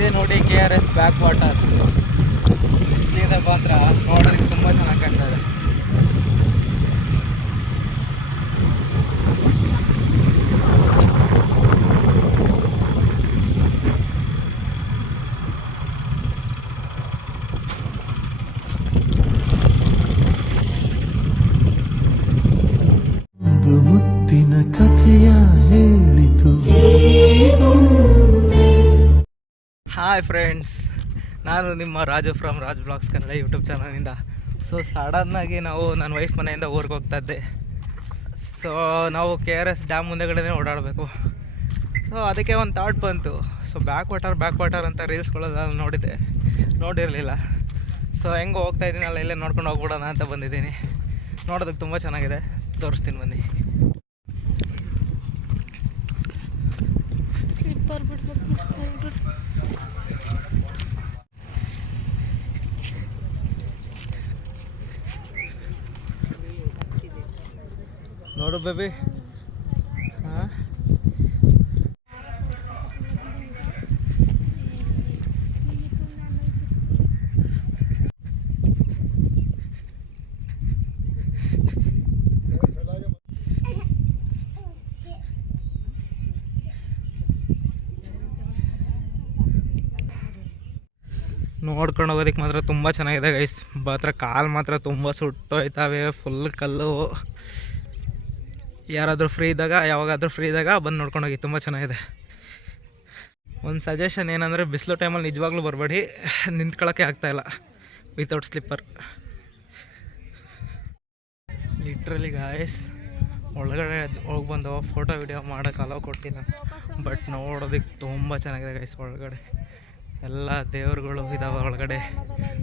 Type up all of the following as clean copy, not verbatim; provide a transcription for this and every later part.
ಇದೇ ನೋಡಿ KRS back water. ಬಿಸಿಲಿದೆ ಮಾತ್ರ ನೋಡೋದಕ್ಕೆ ತುಂಬ ಚೆನ್ನಾಗಿ ಕಾಣ್ತಾ ಇದೆ. ಮುತ್ತಿನ ಕಥೆಯ ಹೇಳಿತು. ಹಾಯ್ ಫ್ರೆಂಡ್ಸ್, ನಾನು ನಿಮ್ಮ Raju from Raj vlogs Kannada YouTube ಚಾನಲಿಂದ. ಸೊ ಸಡನ್ನಾಗಿ ನಾವು ನನ್ನ ವೈಫ್ ಮನೆಯಿಂದ ಊರಿಗೆ ಹೋಗ್ತಾ ಇದ್ದೆ. ಸೊ ನಾವು KRS ಡ್ಯಾಮ್ ಮುಂದೆಗಡೆ ಓಡಾಡಬೇಕು. ಸೊ ಅದಕ್ಕೆ ಒಂದು ಥಾಟ್ ಬಂತು. ಸೊ ಬ್ಯಾಕ್ ವಾಟರ್ ಅಂತ ರೀಲ್ಸ್ಗಳೆಲ್ಲ ನೋಡಿರಲಿಲ್ಲ. ಸೊ ಹೆಂಗೆ ಹೋಗ್ತಾ ಇದ್ದೀನಲ್ಲ, ಇಲ್ಲೇ ನೋಡ್ಕೊಂಡು ಹೋಗ್ಬಿಡೋಣ ಅಂತ ಬಂದಿದ್ದೀನಿ. ನೋಡೋದಕ್ಕೆ ತುಂಬ ಚೆನ್ನಾಗಿದೆ, ತೋರಿಸ್ತೀನಿ ಬನ್ನಿ. ನೋಡು ಬೇಬಿ, ಹಾಂ ನೋಡ್ಕೊಂಡು ಹೋಗೋದಕ್ಕೆ ಮಾತ್ರ ತುಂಬ ಚೆನ್ನಾಗಿದೆ ಗೈಸ್. ಮಾತ್ರ ಕಾಲು ಮಾತ್ರ ತುಂಬ ಸುಟ್ಟೋಯ್ತವೆ, ಫುಲ್ ಕಲ್ಲು. ಯಾವಾಗಾದರೂ ಫ್ರೀ ಇದ್ದಾಗ ಬಂದು ನೋಡ್ಕೊಂಡೋಗಿ, ತುಂಬ ಚೆನ್ನಾಗಿದೆ. ಒಂದು ಸಜೆಷನ್ ಏನಂದರೆ, ಬಿಸಿಲು ಟೈಮಲ್ಲಿ ನಿಜವಾಗ್ಲೂ ಬರಬೇಡಿ, ನಿಂತ್ಕೊಳ್ಳೋಕ್ಕೆ ಆಗ್ತಾಯಿಲ್ಲ ವಿತೌಟ್ ಸ್ಲಿಪ್ಪರ್. ಲಿಟ್ರಲಿ ಗಾಯ್ಸ್, ಒಳಗಡೆ ಹೋಗಿ ಬಂದು ಫೋಟೋ ವಿಡಿಯೋ ಮಾಡೋಕ್ಕೆ ಅಲೋ ಕೊಡ್ತೀನಿ, ಬಟ್ ನೋಡೋದಕ್ಕೆ ತುಂಬ ಚೆನ್ನಾಗಿದೆ ಗೈಸ್. ಒಳಗಡೆ ಎಲ್ಲ ದೇವರುಗಳು ಇದ್ದಾವೆ, ಒಳಗಡೆ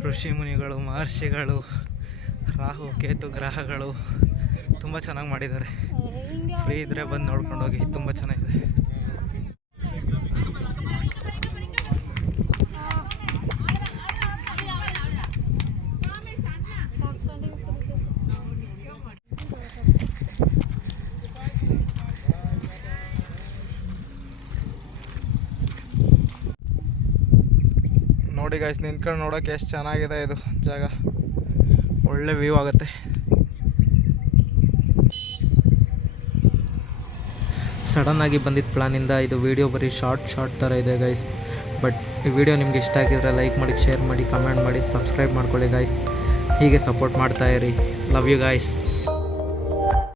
ಋಷಿ ಮುನಿಗಳು, ಮಹರ್ಷಿಗಳು, ರಾಹು ಕೇತು ಗ್ರಹಗಳು ತುಂಬ ಚೆನ್ನಾಗಿ ಮಾಡಿದ್ದಾರೆ. ಫ್ರೀ ಇದ್ದರೆ ಬಂದು ನೋಡ್ಕೊಂಡೋಗಿ, ತುಂಬ ಚೆನ್ನಾಗಿದೆ. ನೋಡಿ ಗಾಯ್ಸ್, ನಿಂತ್ಕೊಂಡು ನೋಡೋಕೆ ಎಷ್ಟು ಚೆನ್ನಾಗಿದೆ ಇದು ಜಾಗ. ಒಳ್ಳೆ ವ್ಯೂ ಆಗುತ್ತೆ. ಸಡನ್ನಾಗಿ ಬಂದಿದ್ದ ಪ್ಲಾನಿಂದ ಇದು ವಿಡಿಯೋ ಬರೀ ಶಾರ್ಟ್ ಥರ ಇದೆ ಗೈಸ್. ಬಟ್ ಈ ವಿಡಿಯೋ ನಿಮ್ಗೆ ಇಷ್ಟ ಆಗಿದ್ರೆ ಲೈಕ್ ಮಾಡಿ, ಶೇರ್ ಮಾಡಿ, ಕಮೆಂಟ್ ಮಾಡಿ, ಸಬ್ಸ್ಕ್ರೈಬ್ ಮಾಡ್ಕೊಳ್ಳಿ ಗೈಸ್. ಹೀಗೆ ಸಪೋರ್ಟ್ ಮಾಡ್ತಾಯಿರಿ. Love you guys.